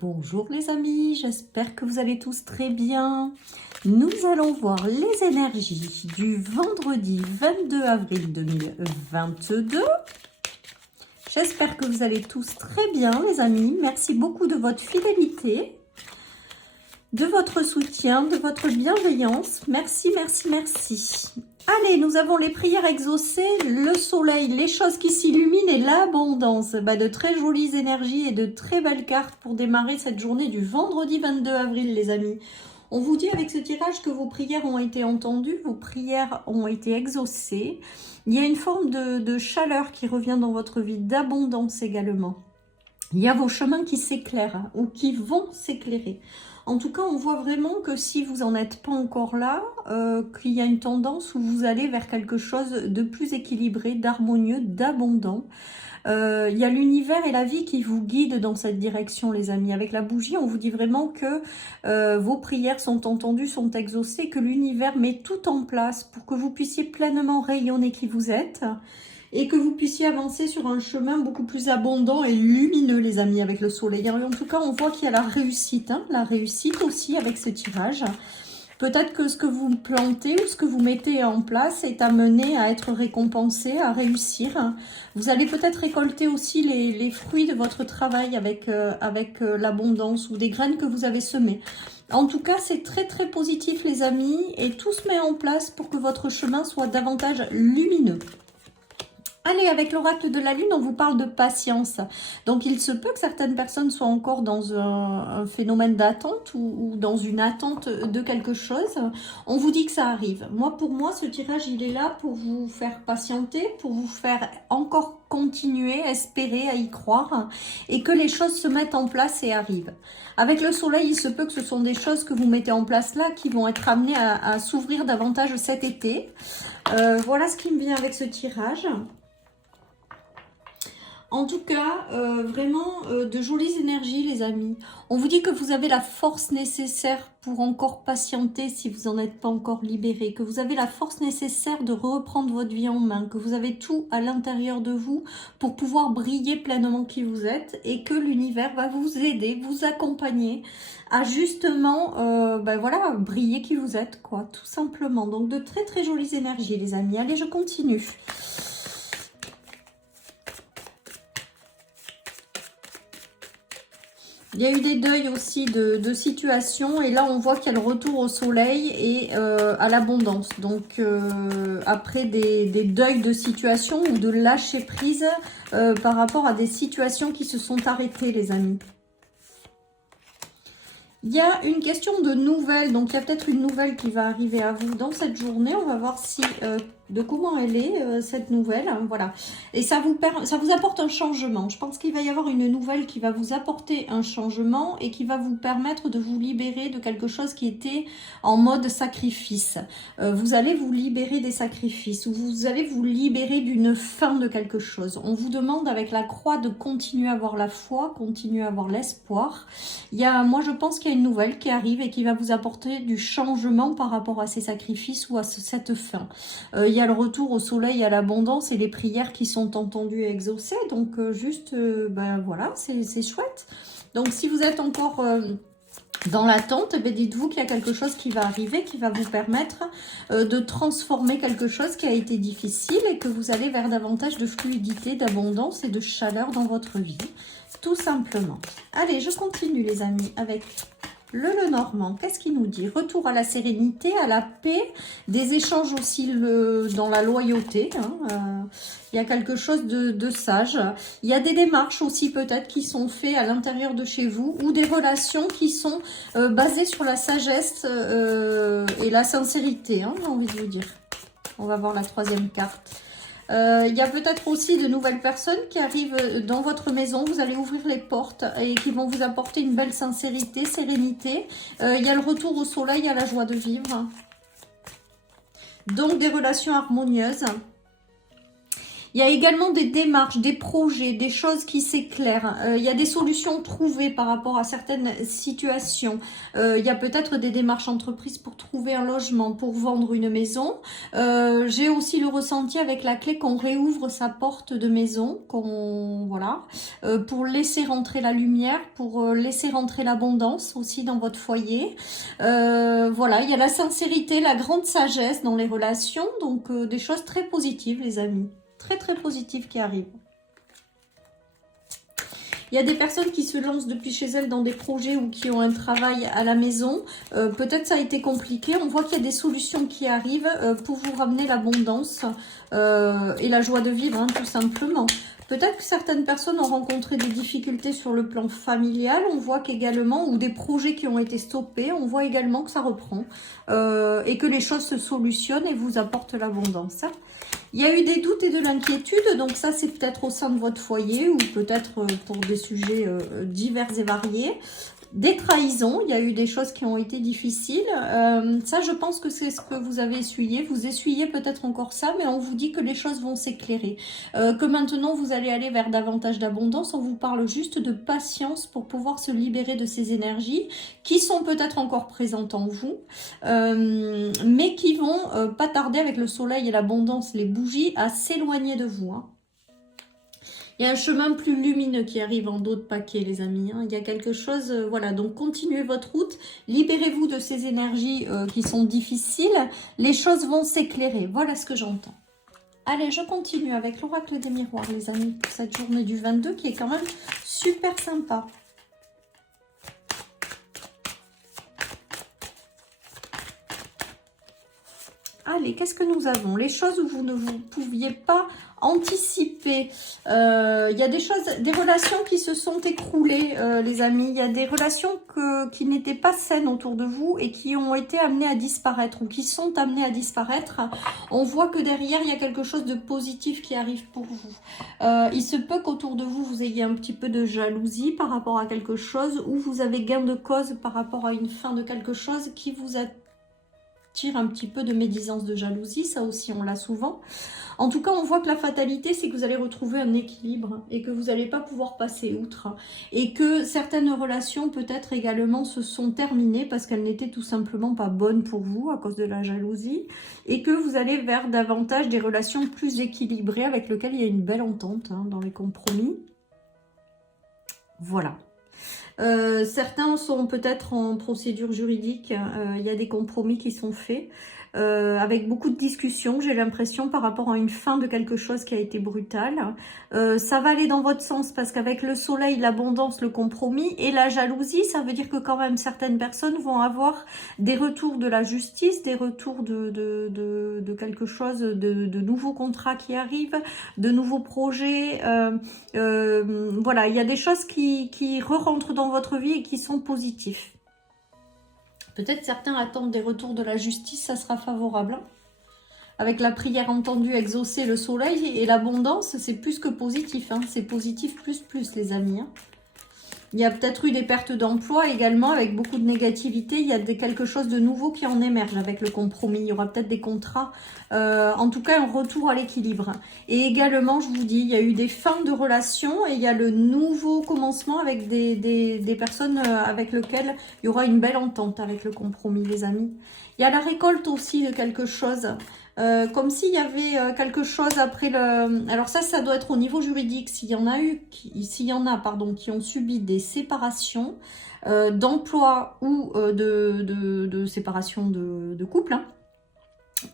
Bonjour les amis, j'espère que vous allez tous très bien. Nous allons voir les énergies du vendredi 22 avril 2022. J'espère que vous allez tous très bien les amis. Merci beaucoup de votre fidélité, de votre soutien, de votre bienveillance. Merci, merci, merci. Allez, nous avons les prières exaucées, le soleil, les choses qui s'illuminent et l'abondance. De très jolies énergies et de très belles cartes pour démarrer cette journée du vendredi 22 avril, les amis. On vous dit avec ce tirage que vos prières ont été entendues, vos prières ont été exaucées. Il y a une forme de chaleur qui revient dans votre vie, d'abondance également. Il y a vos chemins qui s'éclairent ou qui vont s'éclairer. En tout cas, on voit vraiment que si vous n'en êtes pas encore là, qu'il y a une tendance où vous allez vers quelque chose de plus équilibré, d'harmonieux, d'abondant. Il y a l'univers et la vie qui vous guident dans cette direction, les amis. Avec la bougie, on vous dit vraiment que vos prières sont entendues, sont exaucées, que l'univers met tout en place pour que vous puissiez pleinement rayonner qui vous êtes et que vous puissiez avancer sur un chemin beaucoup plus abondant et lumineux, les amis, avec le soleil. En tout cas, on voit qu'il y a la réussite aussi avec ce tirage. Peut-être que ce que vous plantez ou ce que vous mettez en place est amené à être récompensé, à réussir. Vous allez peut-être récolter aussi les fruits de votre travail avec l'abondance ou des graines que vous avez semées. En tout cas, c'est très très positif, les amis, et tout se met en place pour que votre chemin soit davantage lumineux. Allez, avec l'oracle de la lune, on vous parle de patience. Donc, il se peut que certaines personnes soient encore dans un phénomène d'attente ou dans une attente de quelque chose. On vous dit que ça arrive. Pour moi, ce tirage, il est là pour vous faire patienter, pour vous faire encore continuer, espérer, à y croire et que les choses se mettent en place et arrivent. Avec le soleil, il se peut que ce sont des choses que vous mettez en place là qui vont être amenées à s'ouvrir davantage cet été. Voilà ce qui me vient avec ce tirage. En tout cas, vraiment de jolies énergies, les amis. On vous dit que vous avez la force nécessaire pour encore patienter si vous n'en êtes pas encore libéré, que vous avez la force nécessaire de reprendre votre vie en main, que vous avez tout à l'intérieur de vous pour pouvoir briller pleinement qui vous êtes et que l'univers va vous aider, vous accompagner à justement briller qui vous êtes, quoi, tout simplement. Donc de très très jolies énergies, les amis. Allez, je continue. Il y a eu des deuils aussi de situations et là on voit qu'il y a le retour au soleil et à l'abondance. Donc après des deuils de situations ou de lâcher prise par rapport à des situations qui se sont arrêtées, les amis. Il y a une question de nouvelles, donc il y a peut-être une nouvelle qui va arriver à vous dans cette journée. On va voir si de comment elle est, cette nouvelle. Voilà. Et ça vous apporte un changement. Je pense qu'il va y avoir une nouvelle qui va vous apporter un changement et qui va vous permettre de vous libérer de quelque chose qui était en mode sacrifice. Vous allez vous libérer des sacrifices ou vous allez vous libérer d'une fin de quelque chose. On vous demande avec la croix de continuer à avoir la foi, continuer à avoir l'espoir. Moi je pense qu'il y a une nouvelle qui arrive et qui va vous apporter du changement par rapport à ces sacrifices ou à cette fin. Il y a le retour au soleil, à l'abondance et les prières qui sont entendues et exaucées. Donc voilà, c'est chouette. Donc si vous êtes encore dans l'attente, dites-vous qu'il y a quelque chose qui va arriver, qui va vous permettre de transformer quelque chose qui a été difficile et que vous allez vers davantage de fluidité, d'abondance et de chaleur dans votre vie. Tout simplement. Allez, je continue les amis avec le Lenormand. Qu'est-ce qu'il nous dit? Retour à la sérénité, à la paix, des échanges aussi dans la loyauté. Il y a quelque chose de sage. Il y a des démarches aussi peut-être qui sont faites à l'intérieur de chez vous ou des relations qui sont basées sur la sagesse et la sincérité, j'ai envie de vous dire. On va voir la troisième carte. Il y a peut-être aussi de nouvelles personnes qui arrivent dans votre maison. Vous allez ouvrir les portes et qui vont vous apporter une belle sincérité, sérénité. Il y a le retour au soleil, à la joie de vivre. Donc des relations harmonieuses. Il y a également des démarches, des projets, des choses qui s'éclairent. Il y a des solutions trouvées par rapport à certaines situations. Il y a peut-être des démarches entreprises pour trouver un logement, pour vendre une maison. J'ai aussi le ressenti avec la clé qu'on réouvre sa porte de maison, voilà, pour laisser rentrer la lumière, pour laisser rentrer l'abondance aussi dans votre foyer. Voilà, il y a la sincérité, la grande sagesse dans les relations, donc des choses très positives, les amis. Très très positives qui arrivent. Il y a des personnes qui se lancent depuis chez elles dans des projets ou qui ont un travail à la maison. Peut-être ça a été compliqué. On voit qu'il y a des solutions qui arrivent pour vous ramener l'abondance et la joie de vivre, hein, tout simplement. Peut-être que certaines personnes ont rencontré des difficultés sur le plan familial. On voit qu'également, ou des projets qui ont été stoppés, on voit également que ça reprend et que les choses se solutionnent et vous apportent l'abondance. Il y a eu des doutes et de l'inquiétude, donc ça c'est peut-être au sein de votre foyer ou peut-être pour des sujets divers et variés. Des trahisons, il y a eu des choses qui ont été difficiles. Ça, je pense que c'est ce que vous avez essuyé. Vous essuyez peut-être encore ça, mais on vous dit que les choses vont s'éclairer. Que maintenant, vous allez aller vers davantage d'abondance. On vous parle juste de patience pour pouvoir se libérer de ces énergies qui sont peut-être encore présentes en vous, mais qui vont pas tarder avec le soleil et l'abondance, les bougies, à s'éloigner de vous, hein. Il y a un chemin plus lumineux qui arrive en dos de paquet, les amis. Hein. Il y a quelque chose, voilà. Donc, continuez votre route. Libérez-vous de ces énergies qui sont difficiles. Les choses vont s'éclairer. Voilà ce que j'entends. Allez, je continue avec l'oracle des miroirs, les amis, pour cette journée du 22 qui est quand même super sympa. Allez, qu'est-ce que nous avons? Les choses où vous ne vous pouviez pas anticiper. Il y a des choses, des relations qui se sont écroulées, les amis. Il y a des relations qui n'étaient pas saines autour de vous et qui ont été amenées à disparaître ou qui sont amenées à disparaître. On voit que derrière, il y a quelque chose de positif qui arrive pour vous. Il se peut qu'autour de vous, vous ayez un petit peu de jalousie par rapport à quelque chose ou vous avez gain de cause par rapport à une fin de quelque chose qui vous a tire un petit peu de médisance, de jalousie, ça aussi on l'a souvent. En tout cas, on voit que la fatalité, c'est que vous allez retrouver un équilibre et que vous n'allez pas pouvoir passer outre. Et que certaines relations peut-être également se sont terminées parce qu'elles n'étaient tout simplement pas bonnes pour vous à cause de la jalousie. Et que vous allez vers davantage des relations plus équilibrées avec lesquelles il y a une belle entente, hein, dans les compromis. Voilà. Certains sont peut-être en procédure juridique, il y a des compromis qui sont faits, avec beaucoup de discussions, j'ai l'impression, par rapport à une fin de quelque chose qui a été brutale. Ça va aller dans votre sens, parce qu'avec le soleil, l'abondance, le compromis et la jalousie, ça veut dire que quand même certaines personnes vont avoir des retours de la justice, des retours de quelque chose, de nouveaux contrats qui arrivent, de nouveaux projets. Voilà, il y a des choses qui re-rentrent dans votre vie et qui sont positifs. Peut-être certains attendent des retours de la justice, ça sera favorable. Avec la prière entendue, exaucer le soleil et l'abondance, c'est plus que positif. Hein. C'est positif plus, les amis. Hein. Il y a peut-être eu des pertes d'emploi également, avec beaucoup de négativité. Il y a quelque chose de nouveau qui en émerge avec le compromis. Il y aura peut-être des contrats, en tout cas un retour à l'équilibre. Et également, je vous dis, il y a eu des fins de relations et il y a le nouveau commencement avec des personnes avec lesquelles il y aura une belle entente avec le compromis, les amis. Il y a la récolte aussi de quelque chose. Comme s'il y avait quelque chose après le... Alors ça doit être au niveau juridique. S'il y en a, qui ont subi des séparations d'emploi ou de séparation de couple, hein,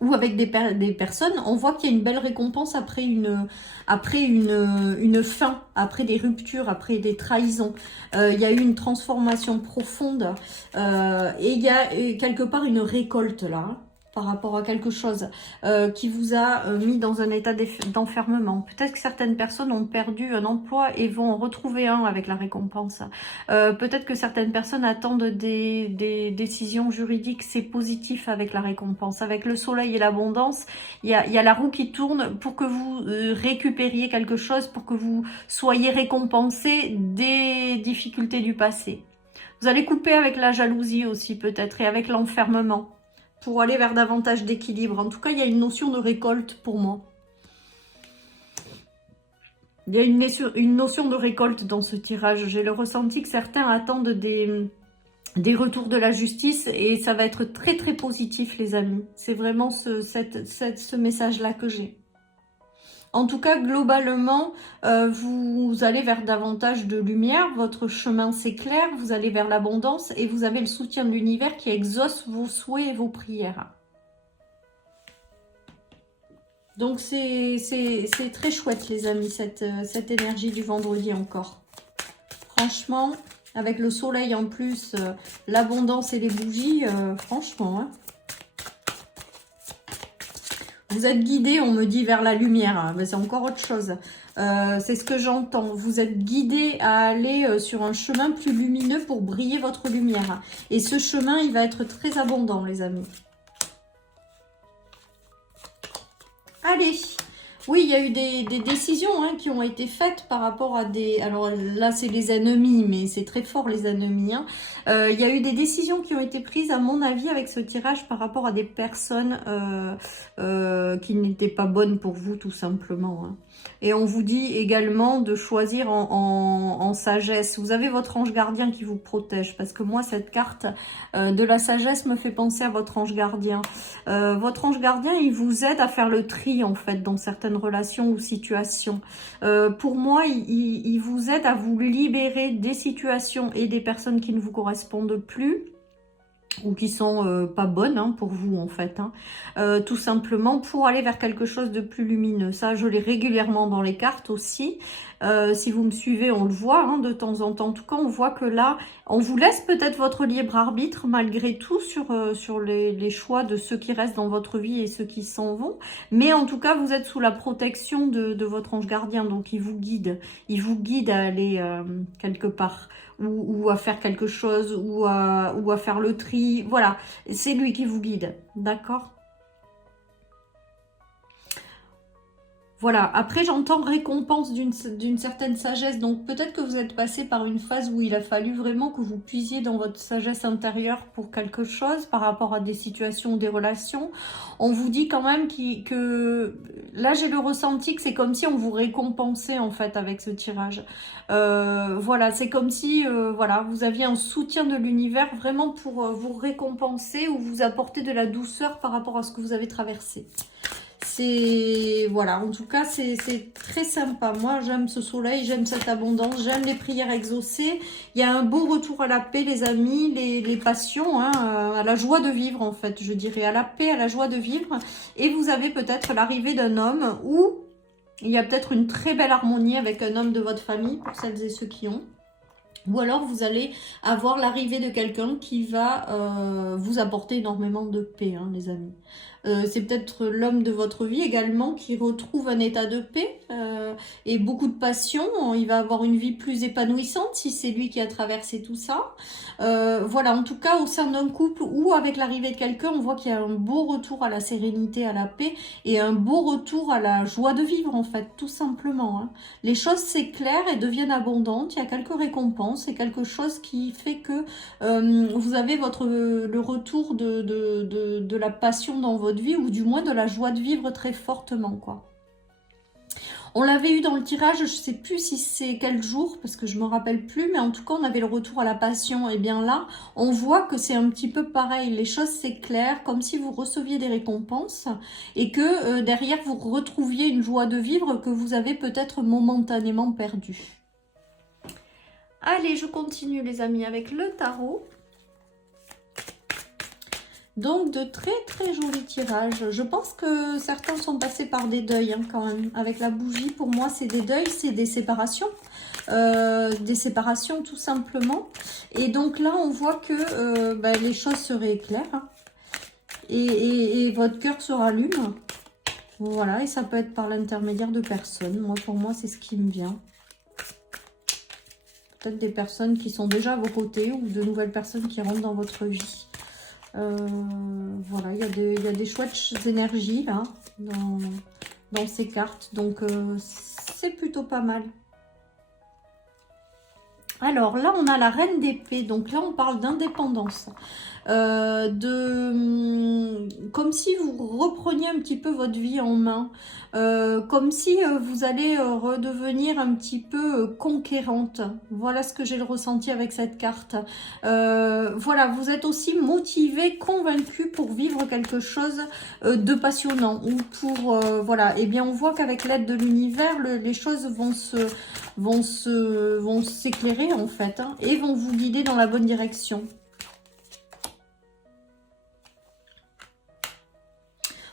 ou avec des personnes, on voit qu'il y a une belle récompense après une fin, après des ruptures, après des trahisons. Il y a eu une transformation profonde et il y a quelque part une récolte là, hein, par rapport à quelque chose qui vous a mis dans un état d'enfermement. Peut-être que certaines personnes ont perdu un emploi et vont en retrouver un avec la récompense. Peut-être que certaines personnes attendent des décisions juridiques. C'est positif avec la récompense. Avec le soleil et l'abondance, il y a la roue qui tourne pour que vous récupériez quelque chose, pour que vous soyez récompensé des difficultés du passé. Vous allez couper avec la jalousie aussi peut-être et avec l'enfermement, pour aller vers davantage d'équilibre. En tout cas, il y a une notion de récolte pour moi. Il y a une notion de récolte dans ce tirage. J'ai le ressenti que certains attendent des retours de la justice et ça va être très très positif les amis. C'est vraiment ce message-là que j'ai. En tout cas, globalement, vous allez vers davantage de lumière, votre chemin s'éclaire, vous allez vers l'abondance et vous avez le soutien de l'univers qui exauce vos souhaits et vos prières. Donc c'est très chouette les amis, cette énergie du vendredi encore. Franchement, avec le soleil en plus, l'abondance et les bougies, franchement. Hein. Vous êtes guidé, on me dit, vers la lumière. Hein. C'est encore autre chose. C'est ce que j'entends. Vous êtes guidé à aller sur un chemin plus lumineux pour briller votre lumière. Et ce chemin, il va être très abondant les amis. Allez, oui, il y a eu des décisions hein, qui ont été faites par rapport à des... Alors là, c'est les ennemis, mais c'est très fort les ennemis. Hein. Il y a eu des décisions qui ont été prises, à mon avis, avec ce tirage par rapport à des personnes qui n'étaient pas bonnes pour vous, tout simplement. Hein. Et on vous dit également de choisir en sagesse. Vous avez votre ange gardien qui vous protège. Parce que moi, cette carte de la sagesse me fait penser à votre ange gardien. Votre ange gardien, il vous aide à faire le tri, en fait, dans certaines relations ou situations. Pour moi, il vous aide à vous libérer des situations et des personnes qui ne vous correspondent plus. Ou qui sont pas bonnes hein, pour vous en fait, hein. Tout simplement pour aller vers quelque chose de plus lumineux. Ça, je l'ai régulièrement dans les cartes aussi. Si vous me suivez, on le voit hein, de temps en temps. En tout cas, on voit que là, on vous laisse peut-être votre libre arbitre malgré tout sur les choix de ceux qui restent dans votre vie et ceux qui s'en vont. Mais en tout cas, vous êtes sous la protection de votre ange gardien, donc il vous guide. Il vous guide à aller quelque part. Ou à faire quelque chose, ou à faire le tri. Voilà, c'est lui qui vous guide, d'accord? Voilà, après j'entends récompense d'une certaine sagesse, donc peut-être que vous êtes passé par une phase où il a fallu vraiment que vous puisiez dans votre sagesse intérieure pour quelque chose par rapport à des situations, des relations. On vous dit quand même que là j'ai le ressenti que c'est comme si on vous récompensait en fait avec ce tirage. Voilà, c'est comme si voilà, vous aviez un soutien de l'univers vraiment pour vous récompenser ou vous apporter de la douceur par rapport à ce que vous avez traversé. Voilà, en tout cas, c'est très sympa. Moi, j'aime ce soleil, j'aime cette abondance, j'aime les prières exaucées. Il y a un beau retour à la paix, les amis, les passions, hein, à la joie de vivre, en fait, je dirais, à la paix, à la joie de vivre. Et vous avez peut-être l'arrivée d'un homme ou il y a peut-être une très belle harmonie avec un homme de votre famille, pour celles et ceux qui ont. Ou alors, vous allez avoir l'arrivée de quelqu'un qui va vous apporter énormément de paix, hein, les amis. C'est peut-être l'homme de votre vie également qui retrouve un état de paix et beaucoup de passion. Il va avoir une vie plus épanouissante si c'est lui qui a traversé tout ça. Voilà, en tout cas, au sein d'un couple ou avec l'arrivée de quelqu'un, on voit qu'il y a un beau retour à la sérénité, à la paix et un beau retour à la joie de vivre, en fait, tout simplement. Hein. Les choses s'éclairent et deviennent abondantes. Il y a quelques récompenses. C'est quelque chose qui fait que vous avez le retour de la passion dans votre vie ou du moins de la joie de vivre très fortement, quoi. On l'avait eu dans le tirage, je ne sais plus si c'est quel jour, parce que je ne me rappelle plus, mais en tout cas, on avait le retour à la passion. Et bien là, on voit que c'est un petit peu pareil. Les choses s'éclairent, comme si vous receviez des récompenses et que derrière, vous retrouviez une joie de vivre que vous avez peut-être momentanément perdue. Allez, je continue les amis avec le tarot. Donc, de très très jolis tirages. Je pense que certains sont passés par des deuils hein, quand même. Avec la bougie, pour moi, c'est des deuils, c'est des séparations. Des séparations tout simplement. Et donc là, on voit que les choses se rééclairent. Hein, et votre cœur se rallume. Voilà, et ça peut être par l'intermédiaire de personnes. Moi, pour moi, c'est ce qui me vient. Peut-être des personnes qui sont déjà à vos côtés ou de nouvelles personnes qui rentrent dans votre vie. Voilà, il y a des chouettes énergies là dans ces cartes, donc c'est plutôt pas mal. Alors là, on a la reine d'épée. Donc là, on parle d'indépendance. Comme si vous repreniez un petit peu votre vie en main. Comme si vous allez redevenir un petit peu conquérante. Voilà ce que j'ai le ressenti avec cette carte. Voilà, vous êtes aussi motivé, convaincu pour vivre quelque chose de passionnant. Ou pour, voilà, et bien on voit qu'avec l'aide de l'univers, les choses vont s'éclairer en fait, hein, et vont vous guider dans la bonne direction.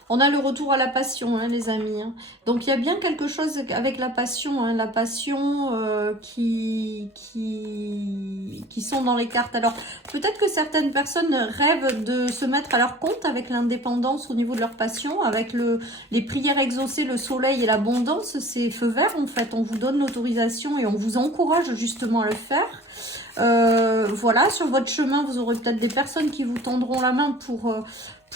On a le retour à la passion, hein, les amis. Hein. Donc, il y a bien quelque chose avec la passion. Hein, la passion qui sont dans les cartes. Alors, peut-être que certaines personnes rêvent de se mettre à leur compte avec l'indépendance au niveau de leur passion. Avec les prières exaucées, le soleil et l'abondance, c'est feu vert, en fait. On vous donne l'autorisation et on vous encourage justement à le faire. Voilà, sur votre chemin, vous aurez peut-être des personnes qui vous tendront la main pour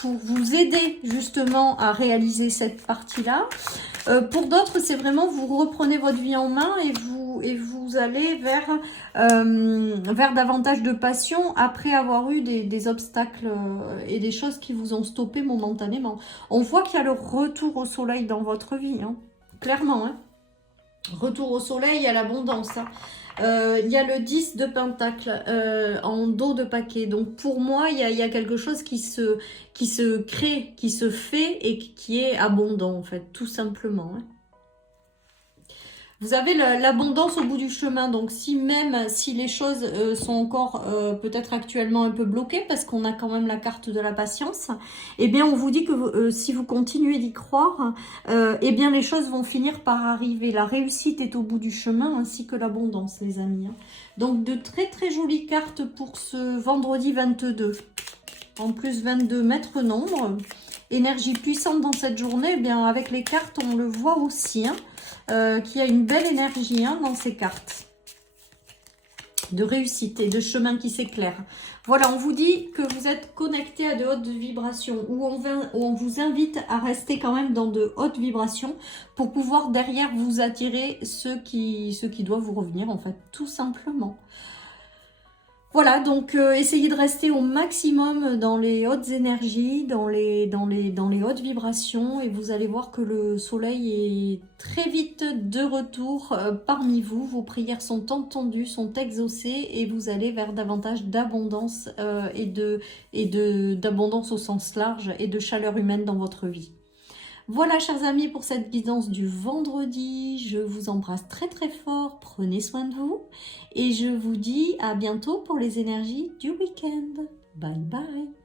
vous aider justement à réaliser cette partie-là. Pour d'autres, c'est vraiment vous reprenez votre vie en main et vous allez vers davantage de passion après avoir eu des obstacles et des choses qui vous ont stoppé momentanément. On voit qu'il y a le retour au soleil dans votre vie, hein, clairement. Hein. Retour au soleil et à l'abondance. Hein. Il y a le 10 de pentacle en dos de paquet. Donc pour moi, il y a quelque chose qui se crée, qui se fait et qui est abondant en fait, tout simplement. Hein. Vous avez l'abondance au bout du chemin, donc même si les choses sont encore peut-être actuellement un peu bloquées, parce qu'on a quand même la carte de la patience, eh bien on vous dit que si vous continuez d'y croire, eh bien les choses vont finir par arriver. La réussite est au bout du chemin, ainsi que l'abondance, les amis. Hein. Donc de très très jolies cartes pour ce vendredi 22. En plus 22, maître nombre. Énergie puissante dans cette journée, eh bien avec les cartes on le voit aussi, hein. Qui a une belle énergie hein, dans ces cartes de réussite et de chemin qui s'éclaire. Voilà, on vous dit que vous êtes connecté à de hautes vibrations où on vous invite à rester quand même dans de hautes vibrations pour pouvoir derrière vous attirer ce qui doit vous revenir en fait, tout simplement. Voilà, donc essayez de rester au maximum dans les hautes énergies, dans les hautes vibrations et vous allez voir que le soleil est très vite de retour parmi vous. Vos prières sont entendues, sont exaucées et vous allez vers davantage d'abondance et d'abondance au sens large et de chaleur humaine dans votre vie. Voilà, chers amis, pour cette guidance du vendredi. Je vous embrasse très très fort. Prenez soin de vous. Et je vous dis à bientôt pour les énergies du week-end. Bye bye.